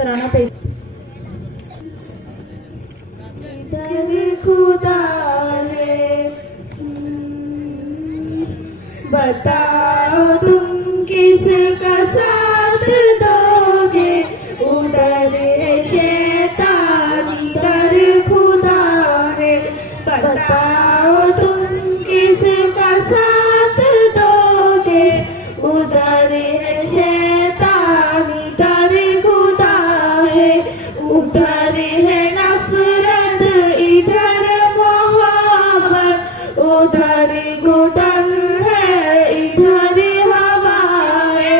तराना पेश। खुदा है, बताओ तुम किसका साथ दोगे, उधर है शैतान इधर खुदा है। बताओ तुम किसका साथ दोगे, उधर है शैतान इधर खुदा है। उधर है नफरत इधर मोहब्बत, उधर घुटन है इधर हवा है।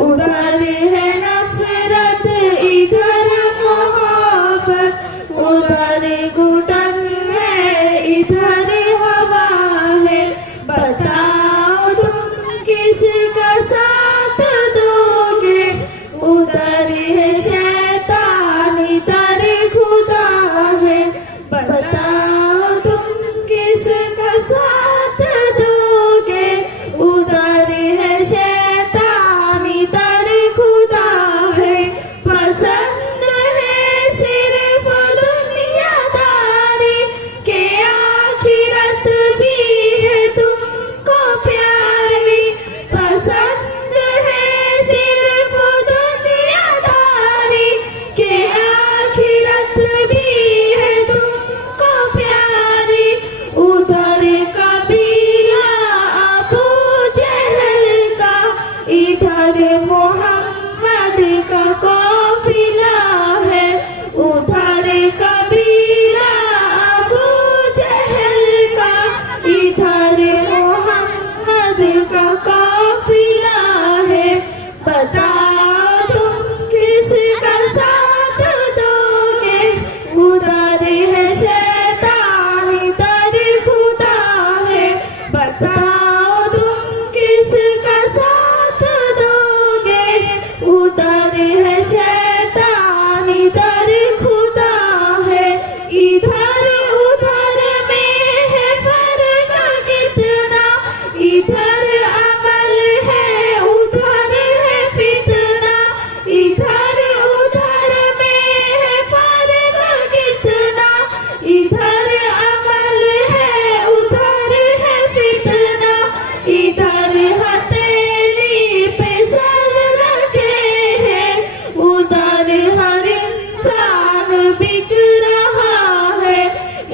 उधर है नफरत इधर मोहब्बत, उधर घुटन है इधर हवा है। बताओ तुम किसका साथ दोगे, उधर है शैतान इधर खुदा है। बताओ तुम किसका साथ दोगे, उधर है शैतान इधर खुदा है। पसंद है सिर्फ दुनियादारी के आखिरत भी है तुमको प्यारी। पसंद है सिर्फ दुनियादारी के आखिरत भी है तुमको प्यारी। उधर कबीला अबू जहल का, इधर मोहम्मद का काफिला है। उधर कबीला अबू जहल का, इधर मोहम्मद का काफिला है। बताओ तुम किसका साथ दोगे, उधर है शैतान इधर खुदा है। बताओ तुम किसका साथ दोगे, उधर है शैतान इधर खुदा है। इधर उधर में है फर्क कितना, इधर अमल है उधर है फितना। इधर उधर में है फर्क कितना, इधर अमल है उधर है फितना। इधर हथेली पे सर रखे हैं, उधर हर इंसान बिक रहा है।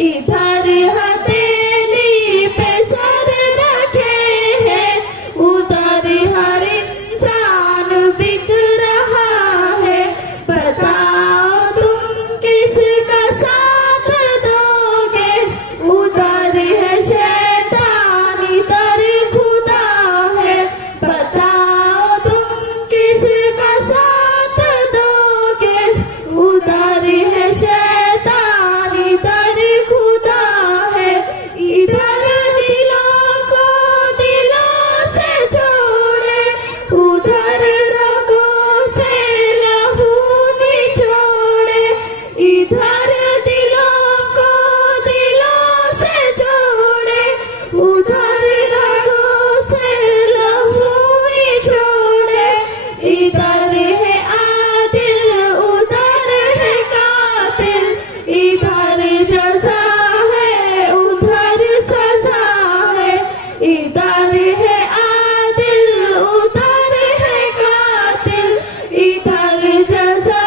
इधर हथेली पे सर रखे हैं, उधर हर इंसान बिक रहा है। बताओ तुम किसका साथ दोगे, उधर है शैतान इधर खुदा है। बताओ तुम किसका साथ दोगे, उधर है शैतान इधर खुदा है। इधर दिलों को दिलों से जोड़े, उधर रगों से लहू निचोड़े। इधर दिलों को दिलों से जोड़े, उधर रगों से लहू निचोड़े। इधर है आदिल उधर है कातिल, इधर जज़ा है उधर सज़ा है। इधर है आदिल उधर है कातिल, इधर जज़ा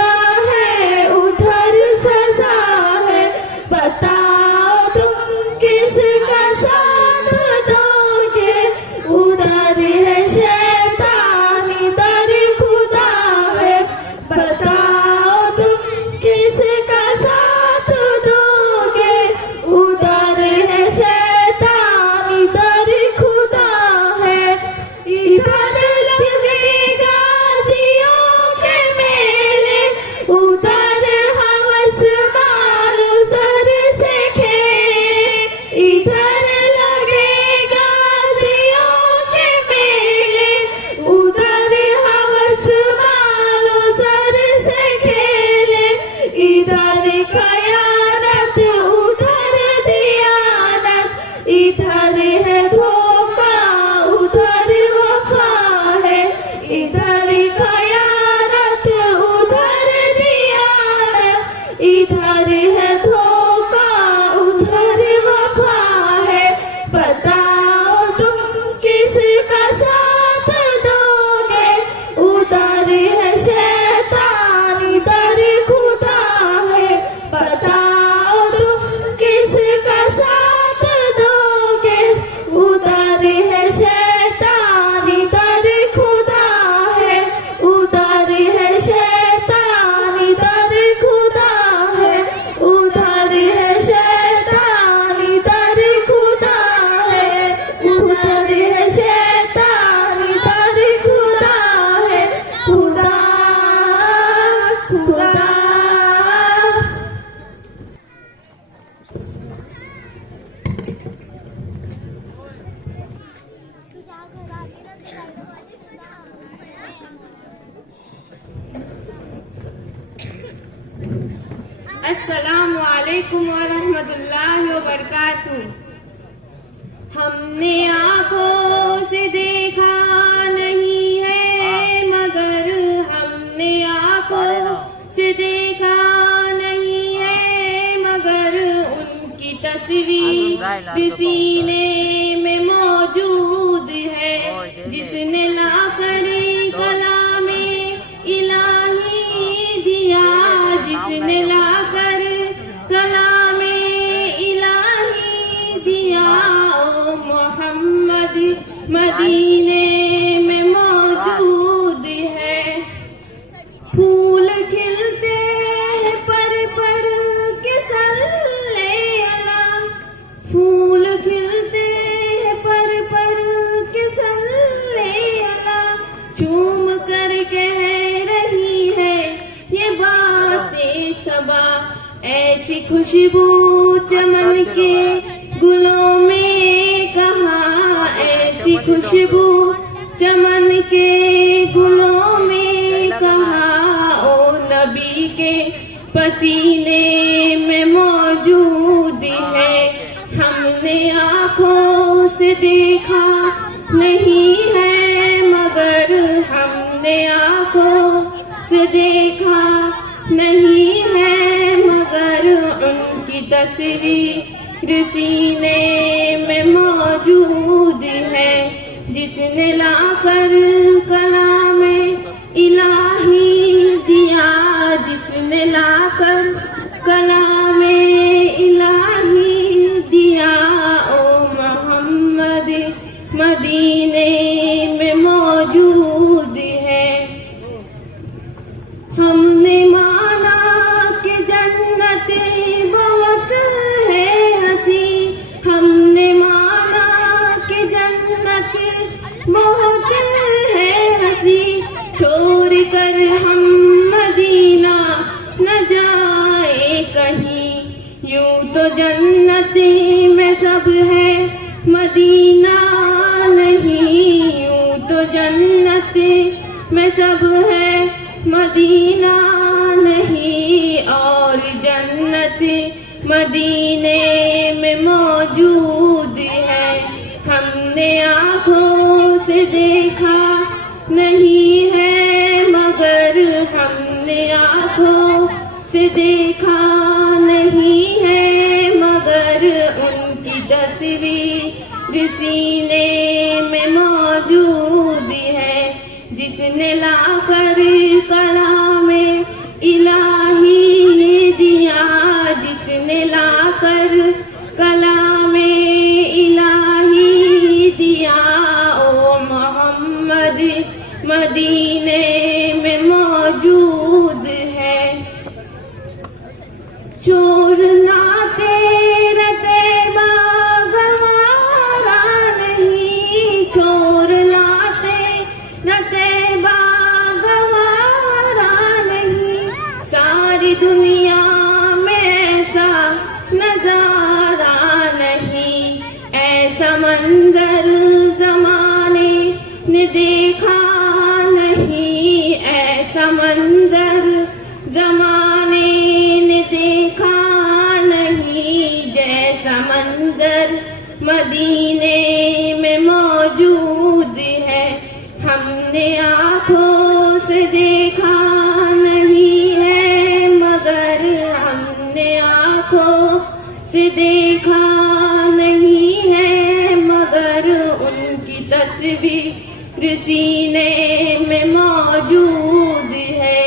है उधर सज़ा है। बताओ तुम किसका साथ दोगे, उधर है शैतान इधर खुदा है। बताओ तुम किसका साथ दोगे, उधर है शैतान इधर खुदा है। इधर लगे गाजियों के मेले, उधर हवस माल उधर से खेले। इधर लगे गाजियों के मेले, उधर हवस माल उधर से खेले। इधर खयानत उधर दियानत, इधर है धोखा उधर वफा है। इधर खयानत उधर दियानत, अस्सलामु अलैकुम व रहमतुल्लाहि व बरकातुहू। हमने आँखों से देखा नहीं है मगर हमने आँखों से देखा नहीं है मगर उनकी तस्वीर सीने में मौजूद है, जिसने लाकर कलामे इलाही दिया, जिसने लाकर कलामे इलाही दिया। ओ मोहम्मद मदीने में मौजूद है। फूल खिलते हैं पर के सल्ले अला, फूल खिलते हैं पर के सल्ले अला। चूम कर कह रही है ये बातें सबा, ऐसी खुशबू चमन के गुलों में कहाँ, ऐसी खुशबू चमन के गुलों में कहाँ। ओ नबी के पसीने में मौजूद है। हमने आँखों से देखा नहीं है मगर हमने आँखों से देखा नहीं है मगर उनकी तस्वीर सीने में मौजूद है, जिसने लाकर कलामे इलाही दिया, जिसने लाकर कलामे इलाही दिया। ओ मोहम्मद मदीने में मौजूद है। हमने माना कि जन्नत बहुत है हंसी, हमने माना कि जन्नत बहुत है हंसी। छोड़ कर हम मदीना न जाए कहीं, यूं तो जन्नत में सब है मदीना नहीं, यूं तो जन्नत में सब है मदीना नहीं। और जन्नत मदीने में मौजूद है। हमने आँखों से देखा नहीं है मगर हमने आँखों से देखा नहीं है मगर उनकी तस्वीर सीने में मौजूद है, जिसने लाकर कलामे इलाही दिया, जिसने लाकर कलामे इलाही दिया। ओ मोहम्मद मदीने में मौजूद है। चोर ना तेरा तैबा गवारा नहीं, चोर ना तेरा तैबा गवारा नहीं। सारी दुनिया में ऐसा नजारा नहीं, ऐसा मंजर जमाने ने देखा नहीं, ऐसा मंजर जमाने ने देखा नहीं। जैसा मंजर मदीने में मौजूद है। हमने आँखों से देखा नहीं है मगर हमने आँखों से देखा नहीं है मगर उनकी तस्वीर सीने में मौजूद है,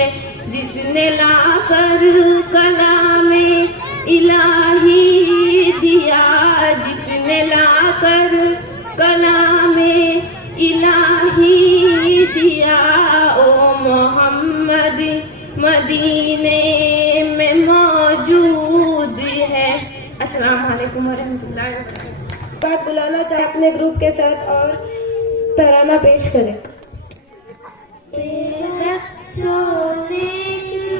जिसने लाकर कलामे इलाही दिया, जिसने लाकर कलामे इलाही दिया। ओ मोहम्मद मदीने में मौजूद है। अस्सलाम वालेकुम वरहमतुल्लाहि वबरकातुहू। बात बुलाना चाहे अपने ग्रुप के साथ और तराना पेश करें। नेक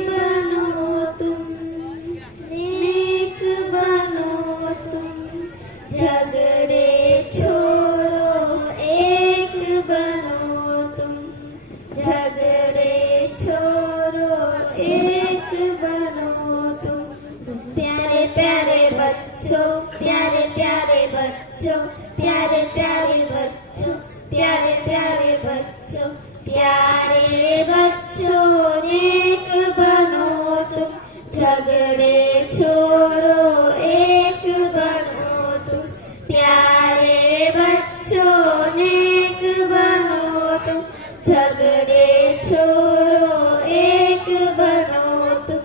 बनो तुम, नेक बनो तुम, झगड़े छोड़ो एक बनो तुम, झगड़े छोड़ो एक बनो तुम। प्यारे बच्चों नेक बनो तुम, झगड़े छोड़ो एक बनो तुम। प्यारे बच्चों नेक बनो तुम, झगड़े छोड़ो एक बनो तुम।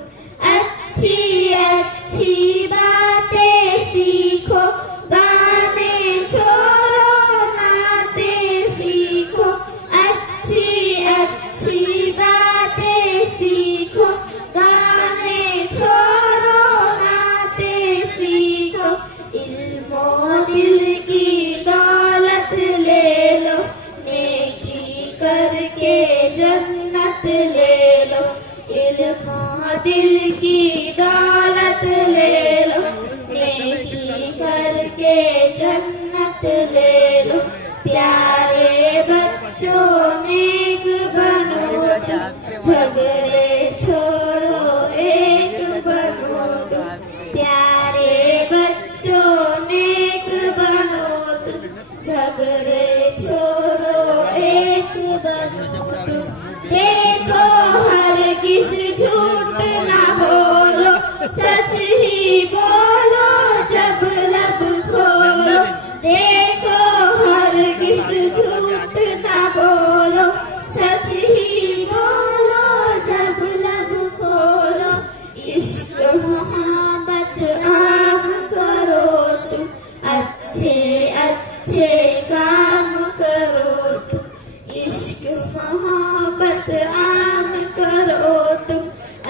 अच्छी अच्छी बातें सीखो, गाने छोड़ो नाते सीखो। अच्छी अच्छी बातें सीखो, गाने छोड़ो नाते सीखो। इल्मो दिल की दौलत ले लो, नेकी करके जन्नत ले लो। इल्मो दिल की दौलत ले लो, नेकी करके जन्नत ले लो। प्यारे बच्चों नेक बनो तुम, झगड़े छोड़ो एक बनो तुम। प्यारे बच्चों नेक बनो तुम, झगड़े छोड़ो एक बनो तुम। देखो हर किस झूठ ना बोलो, सच ही बोलो जब लब खोलो। देखो हर किस झूठ ना बोलो, सच ही बोलो जब लब खोलो। इश्क मोहब्बत आम करो तुम, अच्छे अच्छे काम करो तुम। इश्क मोहब्बत आम करो तुम,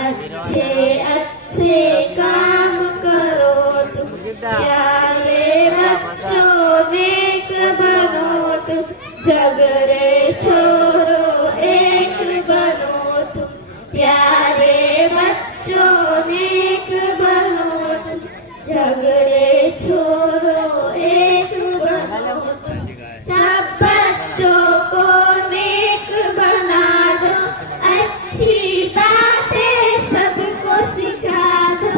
अच्छे अच्छे काम करो तुम। प्यारे बच्चों नेक बनो तुम, झगड़े छोड़ो एक बनो तुम। प्यारे बच्चों नेक बनो तुम, झगड़े छोड़ो एक बनो तुम। सब बच्चों को नेक बना दो, अच्छी बातें सबको सिखा दो।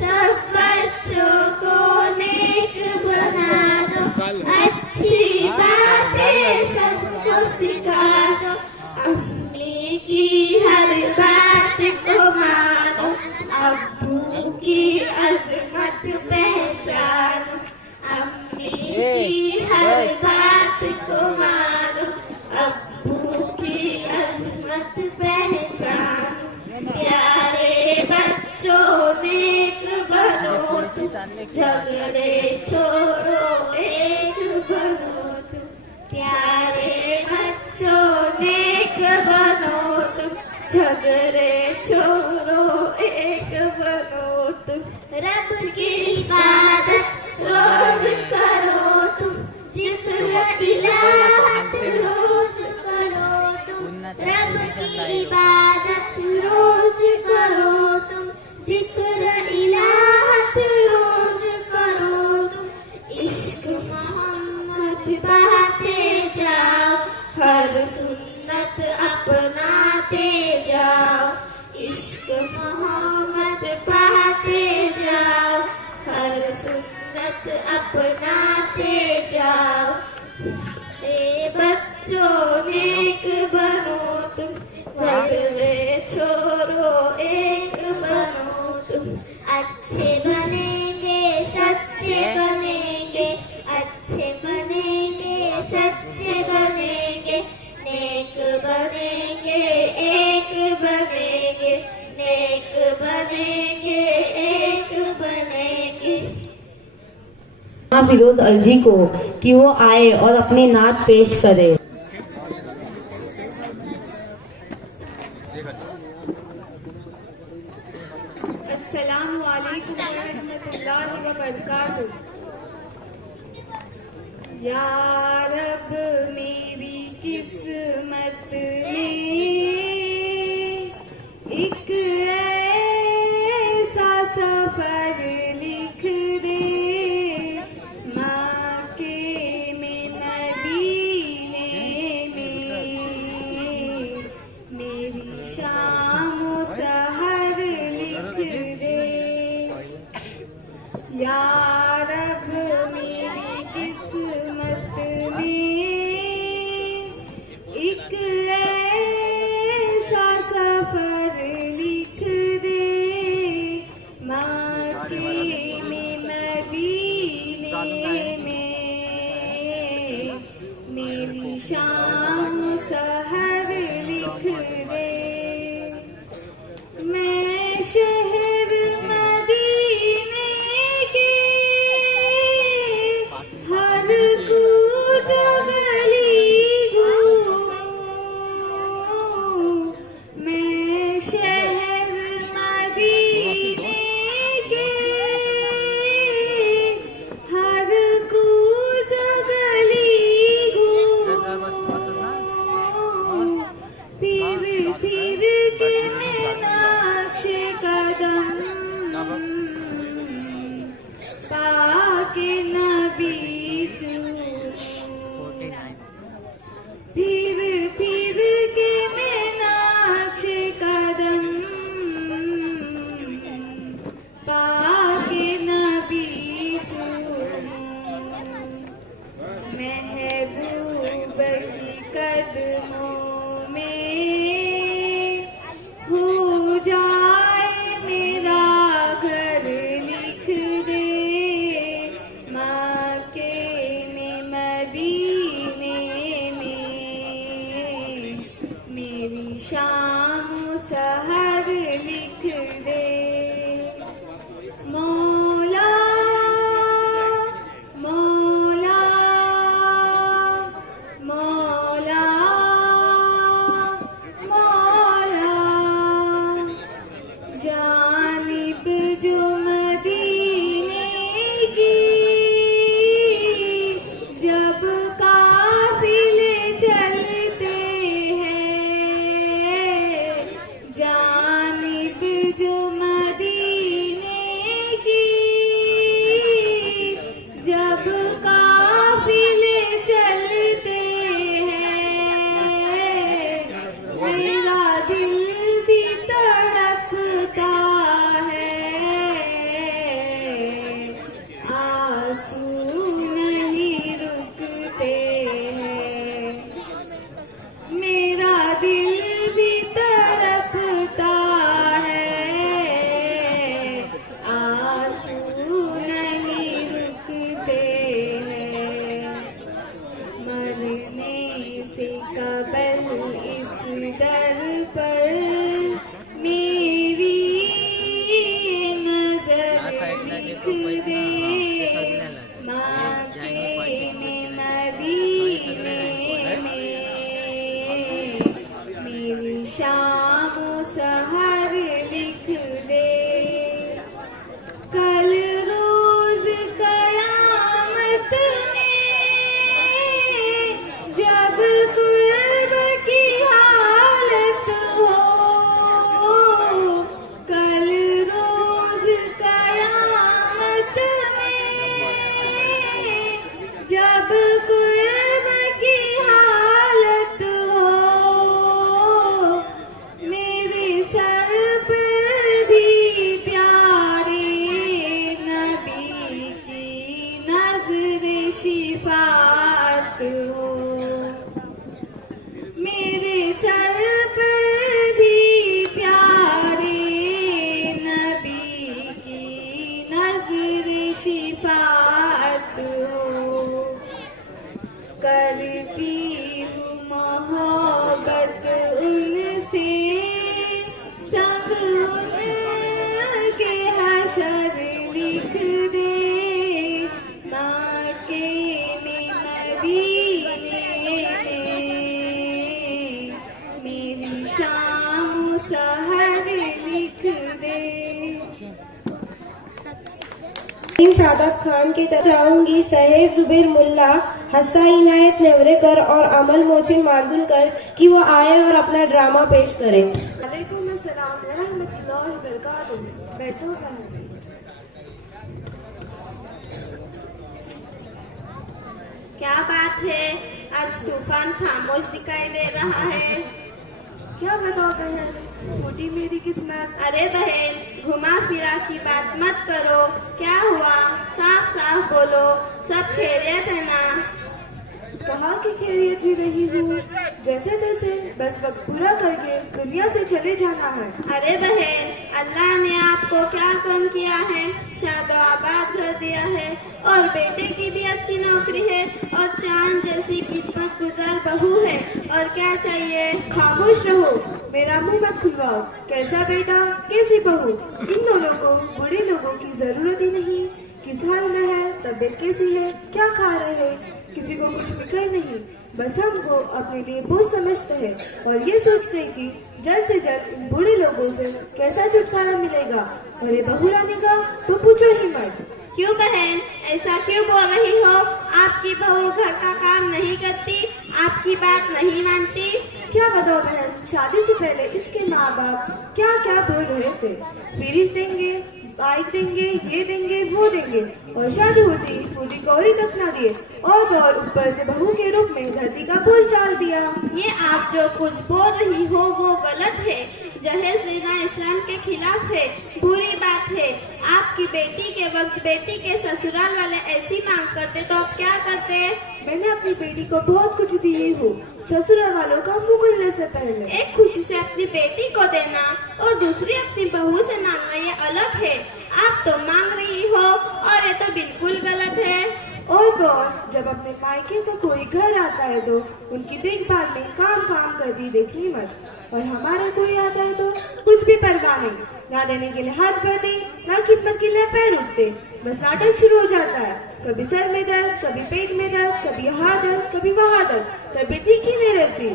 सब बच्चों को नेक बना दो, अच्छी बातें सबको सिखा दो। अम्मी की हर बात को मानो, अब्बू की अजमत पहचानो। अम्मी की हर बात को मानो, अब्बू की अजमत पहचानो। प्यारे बच्चों नेक बनो तुम, झगड़े छोड़ो एक बनो तुम। प्यारे बच्चों नेक बनो तुम, झगड़े छोड़ो एक बनो तुम। रब की इबादत रोज करो तुम, जिक्र इलाहत रोज करो तुम। रब की इबादत रोज करो तुम, जिक्र इलाहत रोज करो तुम। इश्क मोहम्मद पाते जाओ, हर सुन्नत अपनाते जाओ। इश्क मोहम्मद पाते जाओ, हर सुन्नत अपनाते जाओ। बच्चों नेक बनो तुम, झगड़े छोड़ो एक बनो तुम। अच्छे बनेंगे सच्चे बनेंगे, अच्छे बनेंगे सच्चे बनेंगे। नेक बनेंगे एक बनेंगे, नेक बनेंगे एक बनेंगे। फिरोज अलजी को कि वो आए और अपनी नात पेश करे। अस्सलामु अलैकुम वरहमतुल्लाहि वबरकातुहू। या रब मेरी किस्मत में एक ऐसा सफर लिख दे, मक्के में मदीने में मेरी शाम सहर लिख दे। या रब मेरी किस्मत में एक शाम सहर लिख दे। मौला मौला मौला मौला, जानिब जो मदीने की जब काफिले चलते हैं, जानिब जो मदीने की जब काफिले चलते हैं, मेरा दिल भी तड़पता है, आंसू नहीं रुकते हैं। मेरा दिल भी तड़पता है, आंसू नहीं रुकते हैं। मरने से कबल इस दर पर मेरी नजर लिख दे। मांगे में मदीने में मेरी शाम सहर लिख दे। कल रोज कयामत में जब कुर्ब की हालत हो, कल रोज कयामत में जब कुर्ब की हालत हो, मेरे सर पर भी प्यारे नबी की नजर शिफात हो। मेरे सर पर भी प्यारे नबी की नजर शिफात हो। करती हूँ मोहब्बत उनसे, संग उनके हशर लिख दे। मक्के में मदीने में मेरी शाम सहर लिख दे। शादाब खान के तरफ चाहूंगी सहेर जुबेर मुल्ला, हस्सा इनायत नेवरेकर और अमल मोहसिन मालगुनकर कि वो आए और अपना ड्रामा पेश करें। वालेकुम अस्सलाम व रहमतुल्लाहि व बरकातुहू। बैठो बहन। क्या बात है, आज तूफान खामोश दिखाई दे रहा है। क्या बताओ बहन, फूटी मेरी किस्मत। अरे बहन, घुमा फिरा की बात मत करो। क्या हुआ, साफ साफ बोलो। सब खैरियत है ना? कहाँ की खैरियत जी रही हूँ, जैसे तैसे बस वक्त पूरा करके दुनिया से चले जाना है। अरे बहन, अल्लाह ने आपको क्या कम किया है, शादो आबाद कर दिया है और बेटे की भी अच्छी नौकरी है और चांद जैसी किस्मत गुजार बहू है। और क्या चाहिए? खामोश रहो, मेरा मुंह मत खुलवाओ। कैसा बेटा, कैसी बहू, इन दोनों को बूढ़े लोगों की जरूरत ही नहीं। किस हाल में है, तबीयत कैसी है, क्या खा रहे हैं, किसी को कुछ फिक्र नहीं। बस हमको अपने लिए बोझ समझते हैं और ये सोचते हैं कि जल्द से जल्द इन बूढ़े लोगों से कैसा छुटकारा मिलेगा। अरे बहू रानी का तो पूछो ही मत। क्यों बहन, ऐसा क्यों बोल रही हो? आपकी बहू घर का काम नहीं करती, आपकी बात नहीं मानती। क्या बताओ बहन, शादी से पहले इसके माँ बाप क्या क्या बोल रहे थे। फ्रिज देंगे, बाइक देंगे, ये देंगे, वो देंगे, और शादी होती पूरी कौड़ी तक ना दिए और ऊपर से बहू के रूप में धरती का बोझ डाल दिया। ये आप जो कुछ बोल रही हो वो गलत है। जहेज देना इस्लाम के खिलाफ है, बुरी बात है। आपकी बेटी के वक्त बेटी के ससुराल वाले ऐसी मांग करते तो आप क्या करते? मैंने अपनी बेटी को बहुत कुछ दिए हूँ, ससुराल वालों का मुंह खुलने से पहले। एक खुशी से अपनी बेटी को देना और दूसरी अपनी बहू से मांगना ये अलग है। आप तो मांग रही हो और ये तो बिल्कुल गलत है। और तो और, जब अपने मायके का कोई घर आता है तो उनकी देखभाल में काम करती देखनी मत। और हमारा कोई आता है तो कुछ भी परवाह नहीं, ना देने के लिए हाथ बढ़ते, ना खिदमत के लिए पैर उठते, बस नाटक शुरू हो जाता है। कभी सर में दर्द, कभी पेट में दर्द, कभी यहाँ दर्द, कभी वहाँ दर्द, तबीयत ठीक ही नहीं रहती।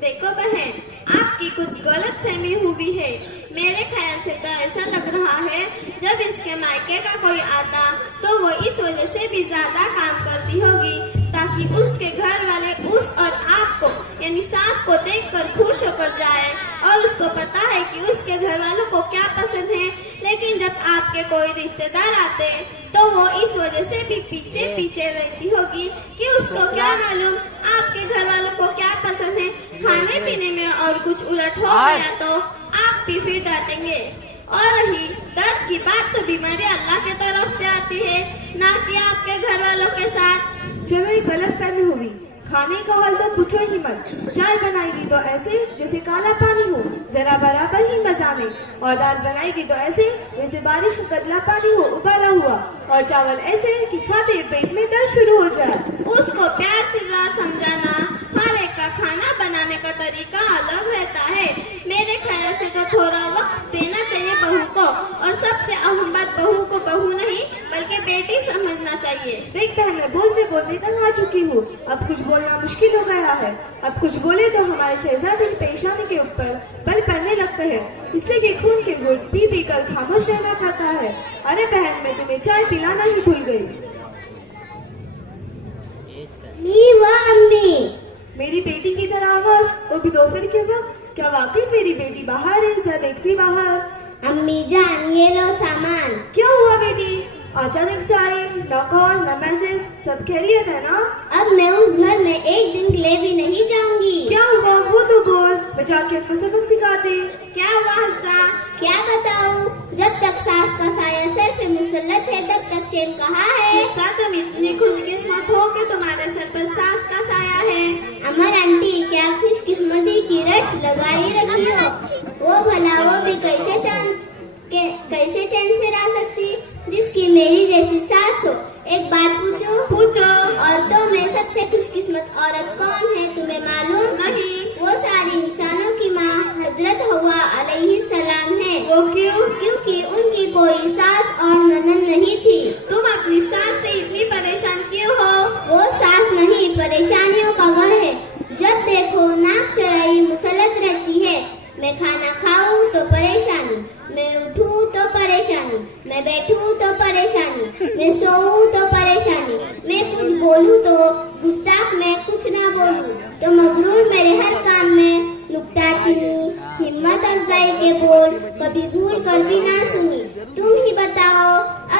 देखो बहन, आपकी कुछ गलत फहमी हुई है। मेरे ख्याल से तो ऐसा लग रहा है जब इसके मायके का कोई आता तो वो इस वजह से भी ज्यादा काम करती होगी ताकि उसके घर वाले उस और आपको यानी सास को देखकर खुश होकर जाए, और उसको पता है कि उसके घर वालों को क्या पसंद है। लेकिन जब आपके कोई रिश्तेदार आते तो वो इस वजह से भी पीछे पीछे रहती होगी कि उसको क्या मालूम आपके घर वालों को क्या पसंद है। खाने पीने में और कुछ उलट हो गया तो आप भी फिर डांटेंगे। और रही दर्द की बात तो बीमारी अल्लाह की तरफ से आती है, ना कि आपके घर वालों के साथ। चलो एक गलत फहमी हुई, खाने का हाल तो पूछो ही मत। चाय बनाएगी तो ऐसे जैसे काला पानी हो, जरा बराबर ही मजा में, और दाल बनाएगी तो ऐसे जैसे बारिश का कतला पानी हो उबाला हुआ, और चावल ऐसे कि खाते पेट में दर्द शुरू हो जाए। उसको प्यार से जरा समझाना, हर एक का खाना बनाने का तरीका अलग रहता है। मेरे ख्याल से तो थोड़ा वक्त देना चाहिए बहू को, और सबसे अहम बात बहू को बहू नहीं बल्कि बेटी समझना चाहिए। देख बहन, मैं बोलते बोलते तक आ चुकी हूँ, अब कुछ बोलना मुश्किल हो गया है। अब कुछ बोले तो हमारे शहजादे की परेशानी के ऊपर बल पड़ने लगते हैं, इसलिए कि खून के घुट पी पी कर खामोश रहना चाहता है। अरे बहन, मैं तुम्हें चाय पिलाना ही भूल गई। अम्मी, मेरी बेटी की तरह आवाज, वो भी दोपहर के वक्त। क्या वाकई मेरी बेटी बाहर है? जरा देखती बाहर। अम्मी जान, ये लो सामान। क्या हुआ बेटी? अचानक से आई, न कॉल न मैसेज, सब खैरियत है ना? अब मैं उस घर में एक दिन के लिए भी नहीं जाऊंगी। क्या हुआ वो तो बोल, मैं जाके अपना सबक सिखाती। क्या हुआ हस्सा? क्या बताऊं? जब तक सास का साया सर पे मुसल्लत है तब तक चैन कहाँ है। हस्सा, तुम इतनी खुशकिस्मत हो कि तुम्हारे सर पर सास का साया है। अमर आंटी, क्या खुशकिस्मती की रट लगाई रखी हो। वो भला वो भी कैसे चैन से रह सकती जिसकी मेरी जैसी सास हो। एक बात पूछो। औरतों में सबसे खुशकिस्मत औरत कौन है तुम्हें मालूम? नहीं। वो सारी इंसानों की माँ हजरत हवा अलैहिस्सलाम है। वो क्यों? क्योंकि उनकी कोई सास और ननद नहीं थी। तुम अपनी सास से इतनी परेशान क्यों हो? वो सास नहीं, परेशानियों का घर है। जब देखो नाक चराई मुसलत रहती है। मैं खाना खाऊं तो परेशानी, मैं उठूं तो परेशानी, मैं बैठूं तो परेशानी, मैं सोऊं तो परेशानी, मैं कुछ बोलूं तो गुस्ताख, मैं कुछ ना बोलूं तो मगरूर। मेरे हर काम में नुक्ताचीनी, हिम्मत अफजाई के बोल कभी भूल कर भी ना सुनी। तुम ही बताओ,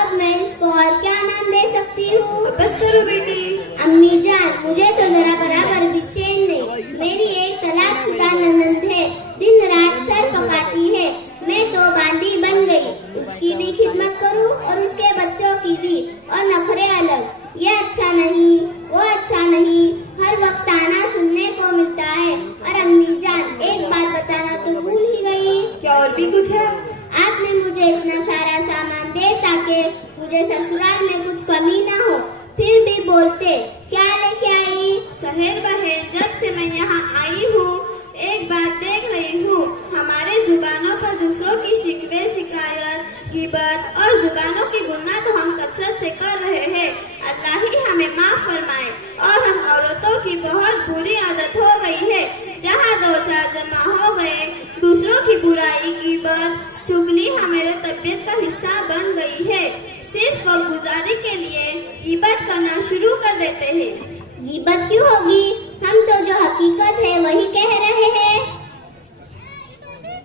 अब मैं इसको और क्या नाम दे सकती हूँ? बस करो बेटी। अम्मी जान, मुझे तो जरा बराबर भी चैन नहीं। मेरी एक तलाकशुदा ननद है, दिन रात सर पकाती है। मैं तो बांदी बन गई, उसकी भी खिदमत करूं और उसके बच्चों की भी, और नखरे अलग। ये अच्छा नहीं, वो अच्छा नहीं, हर वक्त ताना सुनने को मिलता है। और अम्मी जान, एक बात बताना तो भूल ही गई। क्या और भी कुछ है? आपने मुझे इतना सारा सामान दे ताकि मुझे ससुराल में कुछ कमी ना हो, फिर भी बोलते क्या लेके आई? सहर बहन, जब से मैं यहाँ आई हूँ एक बात देख रही हूँ, हमारे जुबानों पर दूसरों की शिकवे शिकायत, गिबत और जुबानों की गुनाह तो हम कसरत से कर रहे हैं। अल्लाह ही हमें माफ फरमाए। और हम औरतों की बहुत बुरी आदत हो गई है, जहाँ दो चार जमा हो गए, दूसरों की बुराई, गिबत, चुगली हमारे तबीयत का हिस्सा बन गई है। सिर्फ वक्त गुजारी के लिए गिबत करना शुरू कर देते हैं। गिबत क्यों होगी? हम तो जो हकीकत है वही कह रहे हैं।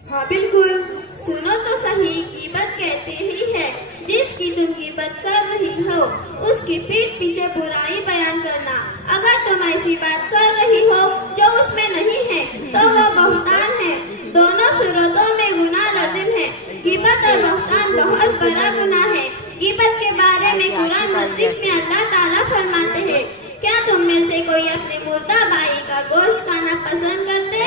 हाँ बिल्कुल, सुनो तो सही, गिबत कहते ही है जिसकी तुम गिबत कर रही हो उसकी पीठ पीछे बुराई बयान करना। अगर तुम ऐसी बात कर रही हो जो उसमें नहीं है तो वो बहतान है। दोनों सूरतों में गुनाह लाजिम है। गिबत और बहतान बहुत बड़ा गुनाह है। गिबत के बारे में कुरान मजीद में अल्लाह ताला फरमाते हैं, क्या तुम में से कोई अपने मुर्दा भाई का गोश्त खाना पसंद करते?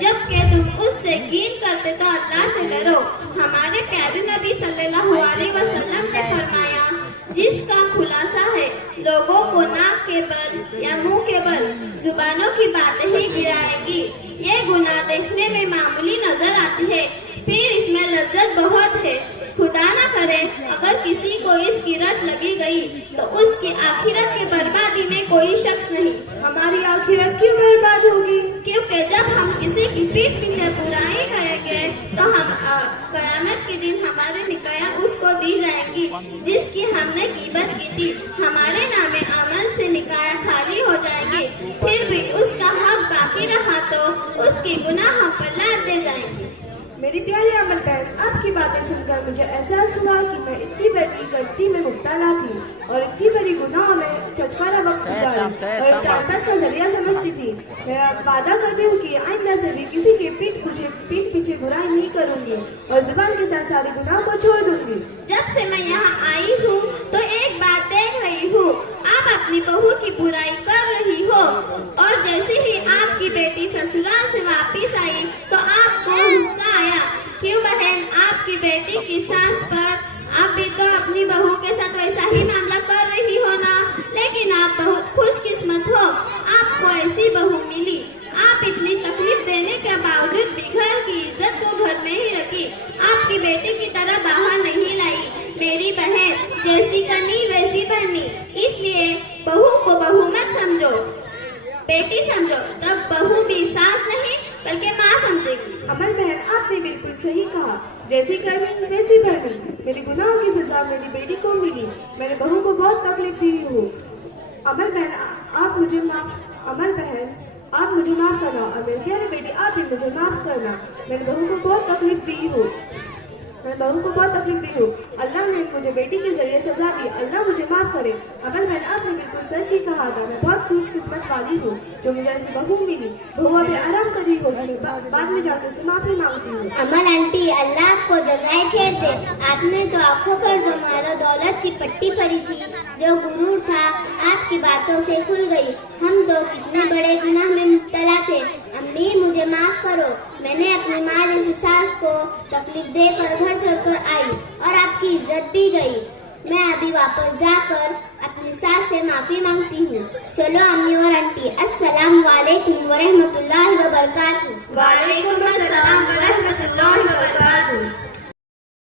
जबकि तुम उससे घीन करते तो अल्लाह से डरो। हमारे प्यारे नबी सल्लल्लाहु अलैहि वसल्लम ने फरमाया, जिसका खुलासा है लोगों को नाक के बल या मुंह के बल जुबानों की बातें ही गिराएगी, ये गुनाह देखने में मामूली नजर आती है, फिर इसमें लज्जत बहुत है। खुदा न करे अगर किसी को इसकी रट लगी गई तो उसकी आखिरत की बर्बादी में कोई शक नहीं। हमारी आखिरत क्यों बर्बाद होगी? क्योंकि जब हम किसी की पीठ पीछे बुराई करेंगे तो हम कयामत के दिन हमारे निकाया उसको दी जाएंगी जिसकी हमने कीमत की थी। हमारे नामे अमल से निकाया खाली हो जाएंगे, फिर भी उसका हक बाकी रहा तो उसकी गुनाह हम पर लाद दे जाएंगे। मेरी प्यारी अमल बहन, आपकी बातें सुनकर मुझे एहसास हुआ कि मैं इतनी बड़ी गलती में मुब्तला थी और इतनी बड़ी गुनाह में छटकारा वक्त गुजारी और टाइम पास का जरिया समझती थी। मैं वादा करती हूँ कि आइंदा से भी किसी के पीठ पीछे बुराई नहीं करूँगी और जुबान के साथ सारे गुनाह को छोड़ दूंगी। जब से मैं यहाँ आई हूँ तो एक बात देख रही हूँ, आप अपनी बहू की बुराई कर रही हो और जैसे ही आपकी बेटी ससुराल से वापस आई तो आपको गुस्सा आया। क्यों बहन, आपकी बेटी की सास पर आप भी तो अपनी बहू के साथ वैसा ही मामला कर रही हो ना। लेकिन आप बहुत खुशकिस्मत हो, आपको ऐसी बहू मिली। आप इतनी तकलीफ देने के बावजूद भी घर की इज्जत को घर में ही रखी, आपकी बेटी की तरह बाहर नहीं लाई। मेरी बहन, जैसी करनी वैसी बननी, इसलिए बहू को बहू मत समझो, बेटी समझो, तब बहू भी सास नहीं बल्कि माँ समझेगी। अमल बहन, आपने बिल्कुल सही कहा, जैसी करनी वैसी भरनी। मेरी गुनाहों की सजा मेरी बेटी को मिली, मैंने बहू को बहुत तकलीफ दी हूँ। अमल बहन, आप मुझे माफ करना और मेरी प्यारी बेटी आप भी मुझे माफ करना। मैंने बहू को बहुत तकलीफ दी हूँ। अल्लाह ने मुझे बेटी के जरिए सजा दी, अल्लाह मुझे माफ करे। अमल मैंने आपने बिल्कुल सच ही कहा था, मैं बहुत खुशकिस्मत वाली हूँ जो मुझे ऐसी बहू मिली। बहू अभी आराम कर रही होगी, बाद में जाकर से माफी मांगती हूँ। अमल आंटी, अल्लाह आपको जज़ाए खैर दे। आपने तो आंखों पर जो मालो दौलत की पट्टी पड़ी थी, जो गुरूर था, आपकी बातों से खुल गई। हम तो कितने बड़े गुनाह में मुब्तला थे। अम्मी, मुझे माफ करो, मैंने अपनी माँ जैसी सास को तकलीफ देकर घर छोड़कर आई और आपकी इज्जत भी गई। मैं अभी वापस जाकर अपनी सास से माफी मांगती हूँ। चलो अम्मी और आंटी, अस्सलाम वालेकुम व रहमतुल्लाहि व बरकातहू।